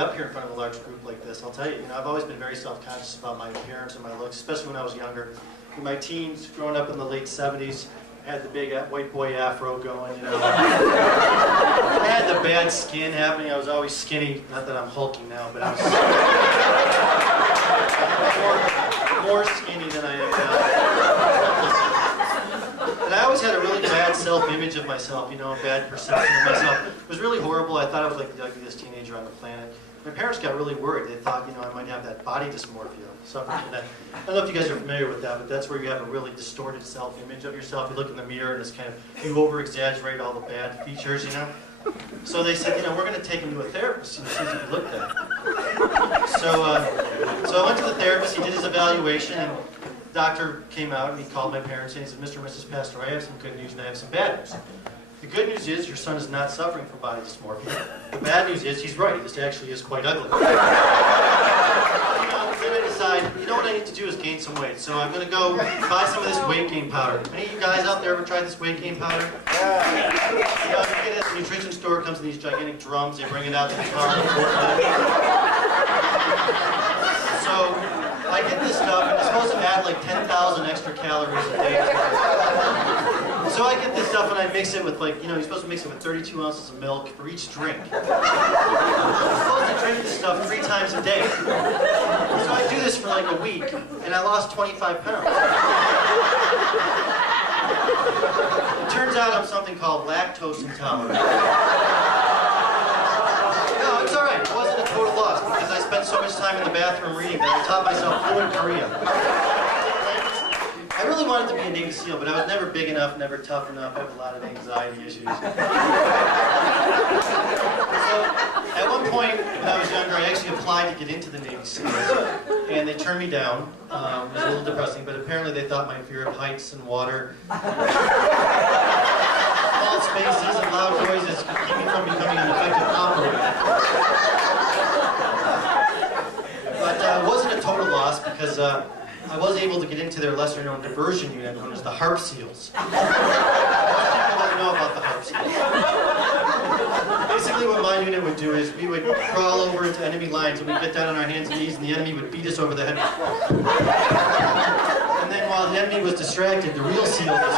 up here in front of a large group like this. I'll tell you, I've always been very self-conscious about my appearance and my looks, especially when I was younger. In my teens, growing up in the late 70s, I had the big white boy afro going, I had the bad skin happening. I was always skinny. Not that I'm hulking now, but I was more skinny than I am now. And I always had a really bad self-image of myself, a bad perception of myself. It was really horrible. I thought I was like the ugliest teenager on the planet. My parents got really worried. They thought, I might have that body dysmorphia, suffering from that. I don't know if you guys are familiar with that, but that's where you have a really distorted self-image of yourself. You look in the mirror and it's kind of, you over-exaggerate all the bad features, So they said, we're going to take him to a therapist and see if he looked at it. So I went to the therapist. He did his evaluation, and the doctor came out and he called my parents and he said, Mr. and Mrs. Pastoria, I have some good news and I have some bad news. The good news is your son is not suffering from body dysmorphia. The bad news is he's right. This actually is quite ugly. Then I decide, what I need to do is gain some weight. So I'm going to go buy some of this weight gain powder. Any of you guys out there ever tried this weight gain powder? You get it at the nutrition store. It comes in these gigantic drums. They bring it out to the car. So I get this stuff, and it's supposed to add like 10,000 extra calories a day. So I get this stuff and I mix it with you're supposed to mix it with 32 ounces of milk for each drink. You're supposed to drink this stuff 3 times a day. So I do this for like a week, and I lost 25 pounds. It turns out I'm something called lactose intolerant. No, it's all right. It wasn't a total loss because I spent so much time in the bathroom reading that I taught myself fluent Korean. I really wanted to be a Navy SEAL, but I was never big enough, never tough enough. I have a lot of anxiety issues. So, at one point, when I was younger, I actually applied to get into the Navy SEALs, and they turned me down. It was a little depressing, but apparently they thought my fear of heights and water, small spaces and loud noises could keep me from becoming an effective operator. But it wasn't a total loss because I was able to get into their lesser-known diversion unit, known as the Harp Seals. Most people don't know about the Harp Seals. Basically, what my unit would do is we would crawl over into enemy lines, and we'd get down on our hands and knees, and the enemy would beat us over the head. And then while the enemy was distracted, the real SEAL was